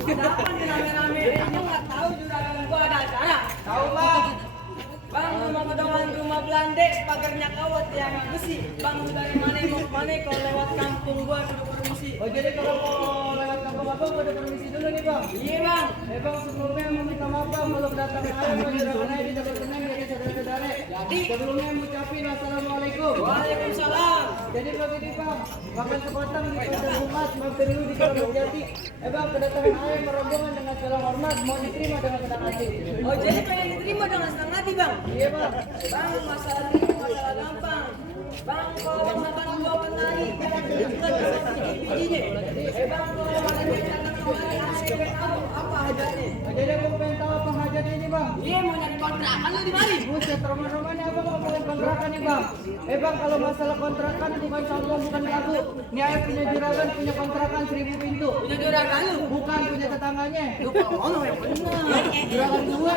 Kenapa nih rame-rame? Kamu nggak tahu juragan gua ada acara? Tahu bang. Bang, rumah kedongan rumah Belanda, pagarnya kawat yang besi. Bang, dari mana mau kemana? Kalau lewat kampung gua kudu permisi. Oh jadi kalau mau lewat kampung abang udah permisi dulu nih bang? Iya bang. Bang sebelumnya mau minta maaf bang kalau kedatangan ayam juragan ayam di tempat tenang dari saudara-saudara. Jadi sebelumnya mengucapin assalamualaikum. Waalaikumsalam. Jadi bang ini bang, makan sepotong di pasar Humas, mampir dulu di Kampung Jati. Bang kedatangan ayam rombongan dengan segala hormat, mau diterima dengan senang hati. Oh jadi pengen diterima dengan senang hati bang? Iya bang. Bang, masalah ini masalah gampang. Bang, kalau misalkan gua penari, jangan dekat sama bijinya. Bang, kalau ada yang datang kemari, saya pengen tahu apa hajatnya. Jadi aku pengen tahu apa hajatnya ini bang. Iya, mau nyari kontrakan lu di mari. Buset, rumah-rumahnya abang mau pengen kontrakan nih bang. Bang, kalau masalah kontrakan bukan sombong, bukan lagu. Ini ayah punya juragan, punya kontrakan 1000 pintu. Punya juragan lu? Bukan punya tetangganya. Lu kalau yang bener. Juragan gue.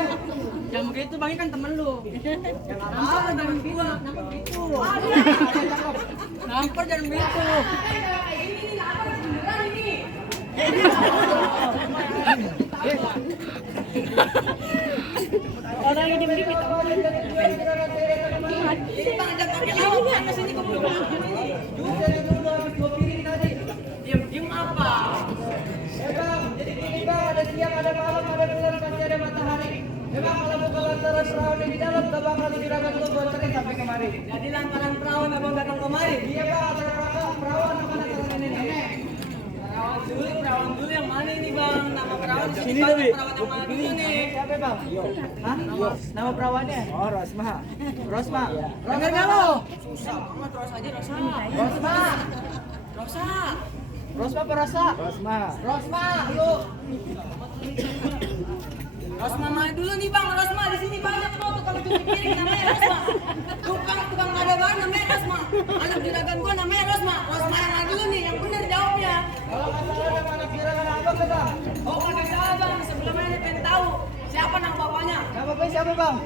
Jangan begitu, bang, ini kan temen lu. Yang apa, jangan gua. Kenapa begitu? Nampar jangan begitu. Orang yang diem-diem itu. Bang, ajak pakai lauk, sana sini gua belum makan ini. Diem apa? Bang, jadi gini bang, ada siang, ada malam, ada bulan, pasti ada matahari. Bang, kalau bukan lantaran perawan di dalam, gak bakal juragan gue bocorin sampai kemari. Jadi lantaran perawan abang datang kemari. Iya bang, ada perawan apa lantaran nenek-nenek. Perawan dulu yang mana ini bang? Nama perawan di sini banyak perawan yang mana dulu nih? Siapa bang? Hah? Nama perawannya? Oh, Rosma. Rosma. Dengar nggak lo? Susah banget, terus aja Rosa. Rosma. Rosa. Rosma apa Rosa? Rosma. Rosma, yuk. Rosma mana dulu nih bang? Rosma di sini banyak loh tukang cuci piring namanya Rosma. Tukang ada bahan namanya Rosma. Anak juragan gua namanya Rosma. Rosma yang mana dulu nih? Yang benar jawabnya. Kalau nggak salah nama anak juragan abang kan bang? Oh kagak salah bang. Sebelumnya ini pengen tahu siapa nama bapaknya? Nama bapaknya siapa bang?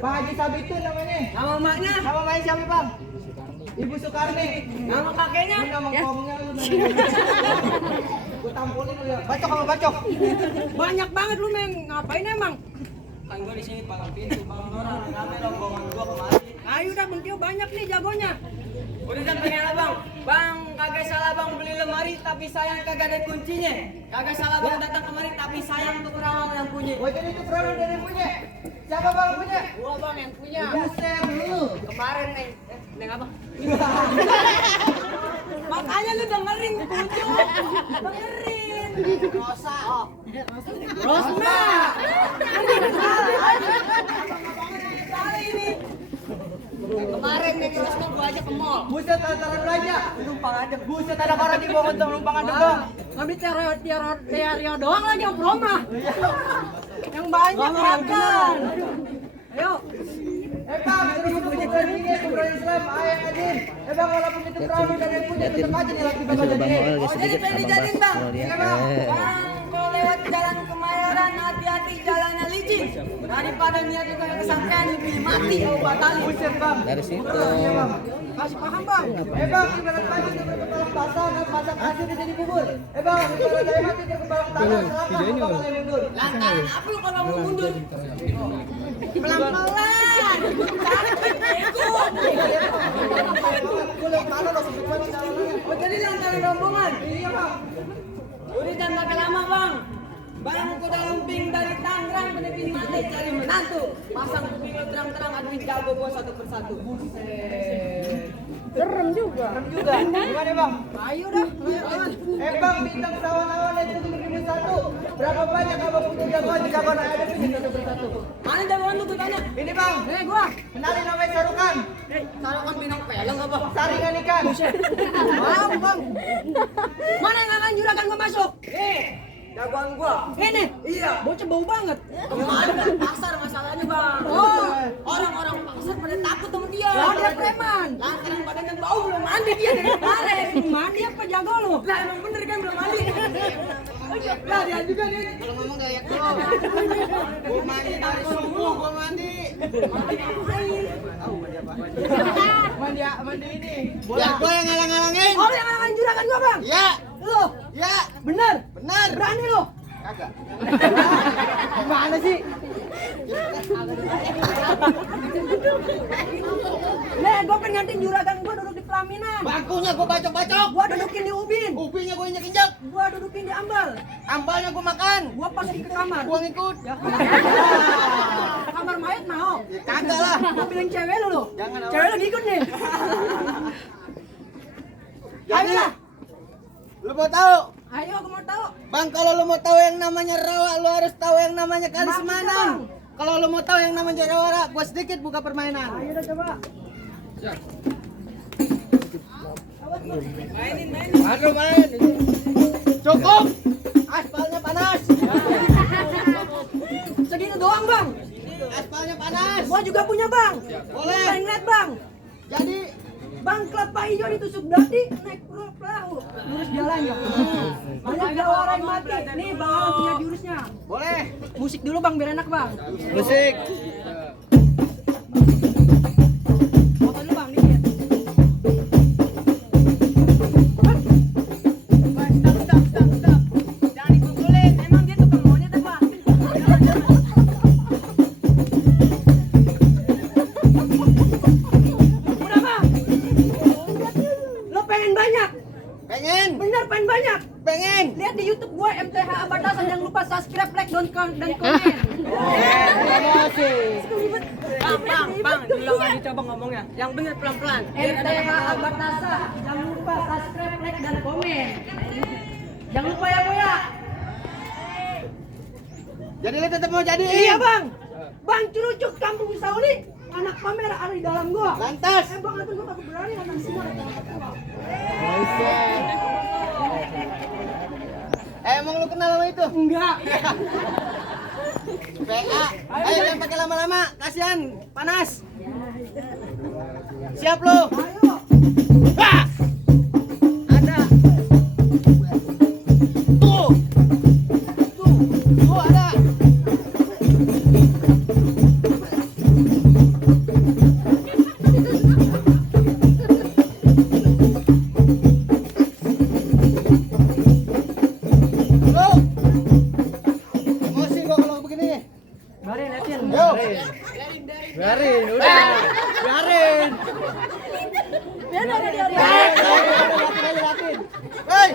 Pak Haji Sabitun namanya. Nama emaknya? Nama emaknya siapa bang? Ibu Soekarni. Nama kakeknya? Ini nama ngomongnya lu. Gue tampulin lu ya. Bacok sama bacok. Banyak banget lu Meng. Ngapain emang? Kan gua di sini palang pintu, palang orang rame rombongan gua kemari. Ayo dah Bang Tio banyak nih jagonya. Udah kan pengen apa bang? Bang, kagak salah bang beli lemari tapi sayang kagak ada kuncinya. Kagak salah bang datang kemari tapi sayang tuh perawan yang punya. Oh jadi itu perawan dari yang punya. Siapa bang punya? Gua bang yang punya. Buset lu. Kemarin nih, Neng apa? Makanya lu dengerin kunci, dengerin. Rosa. Oh. Rosma. ini. Kemarin nih Rosma gua aja ke mall. Buset lantaran belanja. Numpang aja. Buset ada orang di bawah untuk numpang adem bang. Ngambil teori doang lagi yang promo. Yang banyak makan. Ayo. Bang, terus itu bukan ini bukan Islam, ayat Adin. Bang, walaupun itu perawan dari yang punya tetap aja nih laki bakal jadi. Oh jadi pengen dijadiin bang? Iya bang. Bang, kalau lewat jalan Kemayoran hati-hati jalannya licin. Daripada niat juga yang kesampaian lebih mati oh batalin. Buset bang. Dari situ. Masih paham bang? Bang, ibarat pagi itu berkepalak pasang, pasang kasir jadi bubur. Bang, ibarat saya mati dia kepalak tangan, selama bakal mundur. Lantaran apa lu kalau mau mundur? Pelan-pelan. Kulit mana lo sebut banget jalannya. Oh jadi lantaran rombongan? Iya bang. Udah jangan pakai lama bang. Bang kuda lumping dari Tangerang menepin mati cari menantu. Pasang kuping lo terang-terang aduin jago gua satu persatu. Serem juga. Gimana bang? Ayo dah, ayo. Bang, bintang sawan-awan itu 1001. Berapa banyak abang punya jagoan di jagoan ada punya satu persatu. Mana jagoan lu tuh tanya? Ini bang, Gua. kenalin namanya Sarukan. Sarukan pinang peleng apa? Saringan ikan. Maaf bang. Mana yang akan juragan gua masuk? Jagoan gua. Ini? Iya. Bocah bau banget. Kemarin kan pasar masalahnya bang. Oh, orang-orang pasar pada takut sama dia. Oh, dia preman. Lantaran badannya bau belum mandi dia dari kemarin. Mandi apa jago lu? Lah emang bener kan belum mandi. Lah dia juga nih. Kalau ngomong kayak lu. Gua mandi dari subuh, gua mandi. Mandi ngapain? Tahu mandi apa? Mandi ini. Ya, gua yang ngalang-ngalangin. Oh, yang ngalang juragan gua bang? Ya. Lu Gimana sih? Nih, gue pengen gantiin juragan gue duduk di pelaminan. Bangkunya gua bacok-bacok. Gue dudukin di ubin. Ubinya gua injek-injek. Gue dudukin di ambal. Ambalnya gua makan. Gue pasang ke kamar. Gua ngikut. Ya. Kamar mayat mau. Ya, kagak lah. Gue bilang cewek lu loh. Jangan, Om. Cewek lu ngikut nih. Jadi, Ayo lah. lu mau tahu? Ayo, gue mau tahu. Bang, kalau lu mau tahu yang namanya rawa, lu harus tahu yang namanya kali Makin, Semanang. Bang. Kalau lu mau tahu yang namanya rawa, gua sedikit buka permainan. Ayo udah coba. Aduh, main. Cukup. Aspalnya panas. Segini doang bang. Aspalnya panas. Gua juga punya bang. Boleh. Pengen lihat bang. Jadi, Bang kelapa hijau ditusuk dadi naik perahu lurus jalannya. Banyak jawara yang mati. Nih bang Alam punya jurusnya. boleh. Musik dulu bang biar enak bang. Musik. Foto dulu bang dikit. Stop. Jangan dipukulin. Emang dia tukang monyet apa? Udah bang. Lo pengen banyak? Pengen. Bener pengen banyak? Pengen. Lihat di YouTube gue MTH Abatasan, jangan lupa subscribe, like, dan komen. Bang, dulu nggak dicoba ngomongnya. Yang bener pelan-pelan. MTH Abatasan, jangan lupa subscribe, like, dan komen. Jangan lupa ya, Boya. Jadi lu tetap mau jadi? Iya bang. Bang Curucuk Kampung Sauli, anak pamer ada di dalam gua. Lantas. Bang, itu gua takut berani anak semua. Emang lu kenal sama itu? Enggak. PA. Ayo jangan pakai lama-lama, kasihan, panas. Siap lu? Ayo. Ah! Ada. Tuh. Tuh ada. Bro. Emosi gua kalau begini. Barin, liatin. Yo. Biarin, udah. Biarin. Hei.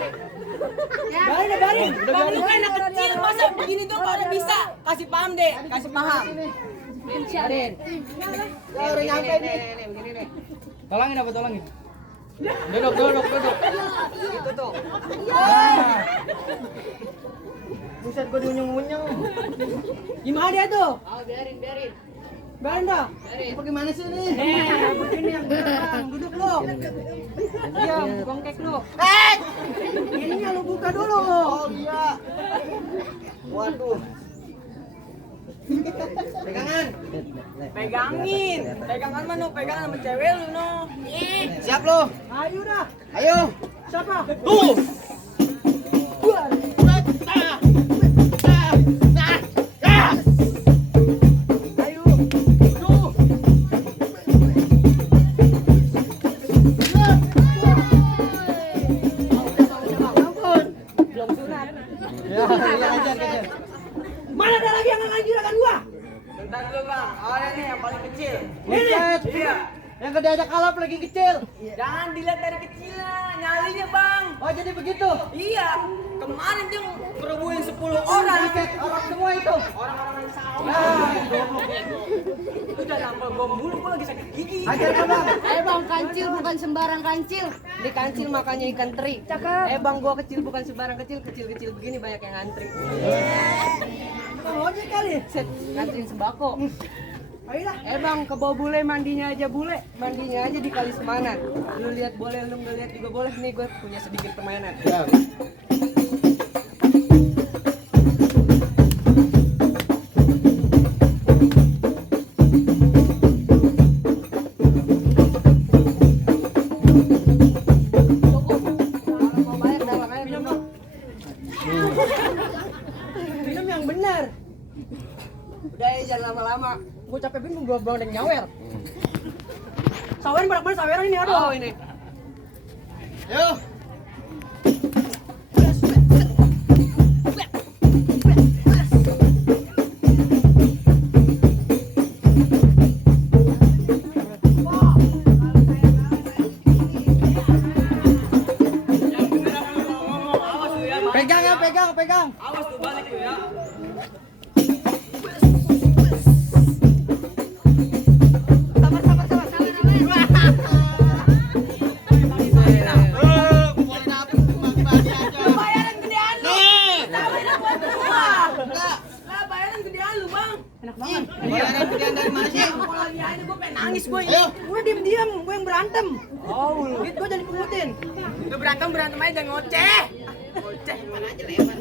Barin deh, barin. Bang, lu kan anak kecil, masa begini tuh kalau bisa. Kasih paham deh, kasih paham. Barin. Ya udah nyampe nih. Begini nih. Tolongin apa tolongin? Duduk. Gitu tuh. Buset gua diunyeng-unyeng. Gimana dia tuh? Oh, biarin. Barin dah. Bagaimana sih nih? Begini yang bener, Bang. Duduk lu. Diam, bongkek lu. Ininya lu buka dulu. Oh iya. Waduh. Pegangan. Pegangan mana? Pegangan sama cewek lu no. Siap lo. Ayo dah. Ayo. Siapa? Tuh. Gua. Ayo. Tuh. Ampun. Belum sunat. Ya, kejar. Mana ada lagi yang ngalahin juragan gua? Bentar dulu bang, awalnya nih yang paling kecil. Buset. Iya. Yang gede aja kalap lagi kecil. Jangan dilihat dari kecilnya, nyalinya bang. Oh jadi begitu. Iya, kemarin dia ngerebuin 10 orang. Buset, orang semua itu. Orang-orang yang sama. Nah, Itu udah nampol bom mulu, gua lagi sakit gigi. ajar abang. Bang, kancil bukan sembarang kancil. Di kancil makanya ikan teri. Cakep. Bang, gua kecil bukan sembarang kecil begini banyak yang ngantri. Bang ojek kali. Set, ngantriin sembako. Ayolah. Bang, ke bawah bule mandinya aja di Kali Semangat. Lu lihat boleh, lu nggak lihat juga boleh. Nih gua punya sedikit permainan. Ya. Mau bayar dah makanya minum. Minum yang benar. Udah ya jangan lama-lama. Gue capek bingung gue belum ada yang nyawer. Saweran berapa mana saweran ini aduh. Oh ini. Yo. Pegang ya, pegang. Awas tuh balik tuh ya. Bayaran gedean lu. Bayaran buat gua. Lah, bayaran gedean lu, Bang. Enak banget. Bayaran gedean dari mana sih? Kalau lagi aja gua pengen nangis gua. Ayo. Gua diam-diam, gua yang berantem. Oh, gitu gua jadi pungutin. Lu berantem aja jangan ngoceh. Ngoceh mana aja lewat.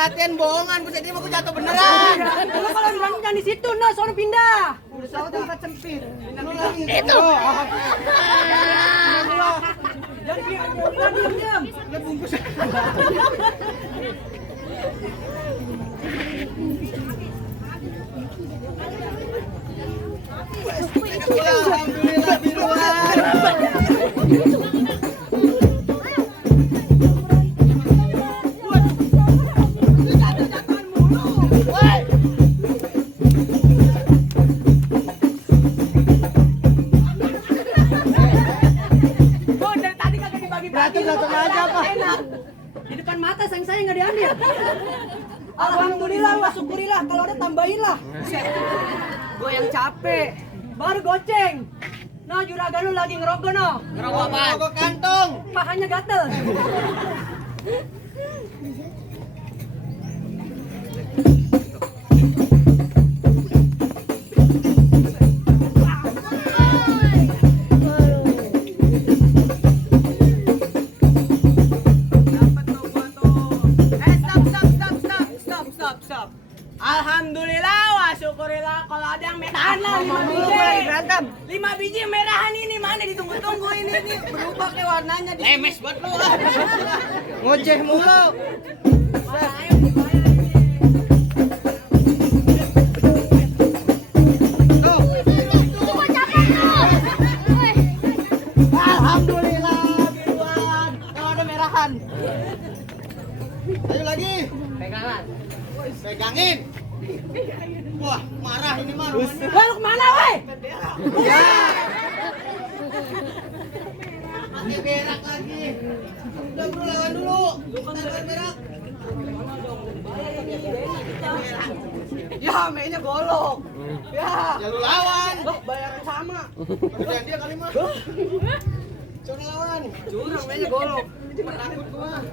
Latihan bohongan, buset ini mau jatuh beneran. Lu kalau berantem jangan di situ, nah, sono pindah. Udah tahu tempat sempit. Itu. Jangan diam. Udah bungkus. Alhamdulillah biruan. Oh, dari tadi kagak dibagi-bagi. Berantem aja apa? Enak. Di depan mata sayang nggak diambil. Alhamdulillah, wa syukurillah. Kalau ada tambahin lah. Gue yang capek. Baru goceng. No, juragan lu lagi ngerokok no. Ngerokok apa? Ngerokok kantong. Pahanya gatel. Stop. Alhamdulillah, wa syukurillah kalau ada yang merahan lah 5 biji. 5 biji merahan ini mana ditunggu-tunggu ini berubah ke warnanya. Lemes buat lu. Ngoceh mulu. Alhamdulillah biruan. Kalau ada merahan. Ayo lagi. Pegangan. Pegangin. Wah, marah ini mah. Wah, lu kemana weh? Ya. Pakai berak lagi. Udah bro, lawan dulu. Taruh berak. Ya, mainnya golok. Ya. Ya lu lawan. Loh, bayaran sama. Kerjaan dia kali mah. Coba lawan. Curang mainnya golok. Takut gua.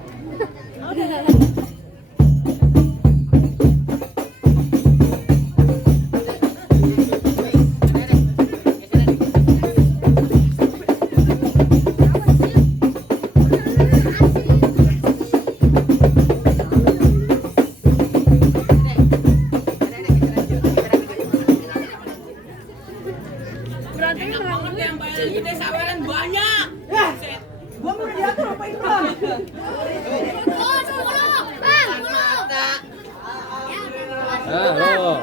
Yang bayaran gede sabaran banyak. Ya. Gua mau diatur apa itu, Bang? Halo.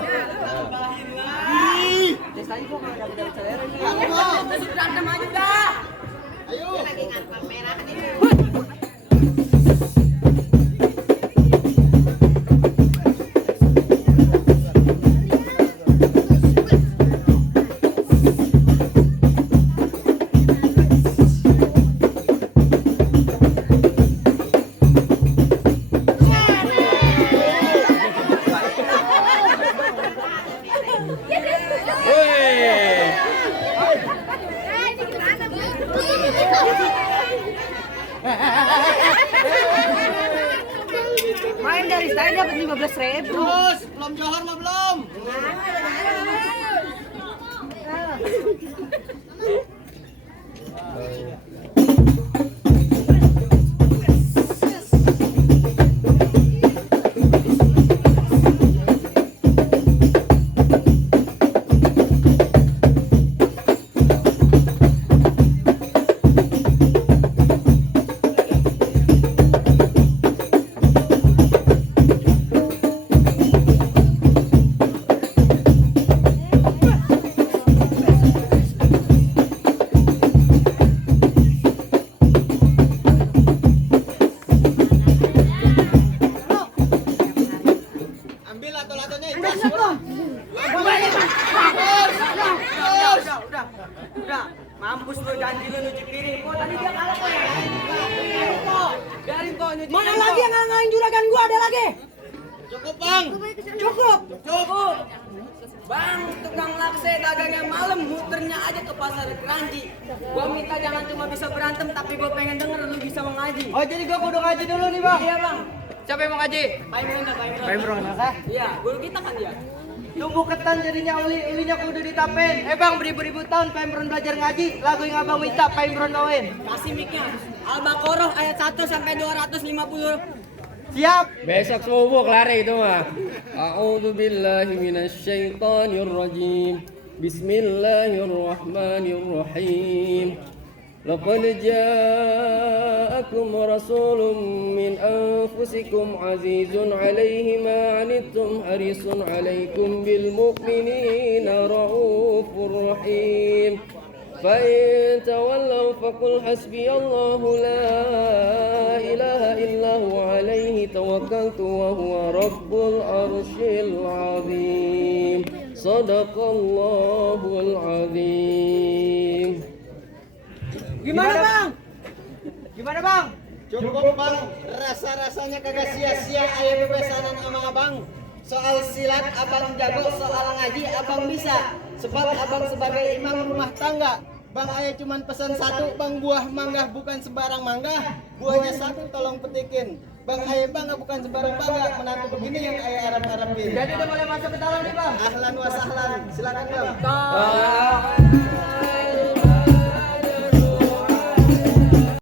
Des tadi gua enggak dapat celeran nih. Ayo. Masuk berantem aja udah. Ayo. Main dari saya dapat 15.000. Terus, belum johor mah belum. ambil lato-latonya. Udah siap lo. Udah. Mampus lu janji lu nyuci piring. Kok tadi dia kalah kok ya? Biarin kok nyuci. Mana lagi yang ngalahin juragan gua, ada lagi? Cukup bang. Cukup. Bang, tukang lakse dagangnya malam, muternya aja ke pasar Keranji. Gua minta jangan cuma bisa berantem, tapi gua pengen denger lu bisa mengaji. Oh jadi gua kudu ngaji dulu nih bang. Iya bang. Siapa yang mau ngaji? Pak Imron. Pak Imron. Iya, guru kita kan dia. Tunggu ketan jadinya ulinya kudu ditapen. Bang beribu-ribu tahun Pak Imron belajar ngaji. Lagu yang abang minta Pak Imron bawain. Kasih mic-nya. Al-Baqarah ayat 1 sampai 250. Siap. Besok subuh kelar itu mah. A'udzu billahi minasyaitonir rajim. Bismillahirrahmanirrahim. Laqad ja'akum rasulun min anfusikum azizun 'alaihi ma 'anittum harisun 'alaikum bil mu'minina raufur rahim. فإن تولوا فقل حسبي الله لا إله إلا هو عليه توكلت وهو رب العرش العظيم صدق الله العظيم. Gimana bang? Gimana bang? Cukup bang. Rasa-rasanya kagak sia-sia ayah bebesanan sama abang. Soal silat abang jago, soal ngaji abang bisa. Sebab abang sebagai imam rumah tangga. Bang ayah cuman pesan satu, bang buah mangga bukan sembarang mangga. Buahnya satu tolong petikin. Bang ayah bangga bukan sembarang bangga. Menantu begini yang ayah harap-harapin. Jadi udah boleh masuk ke dalam nih bang. Ahlan wa sahlan. Silakan bang.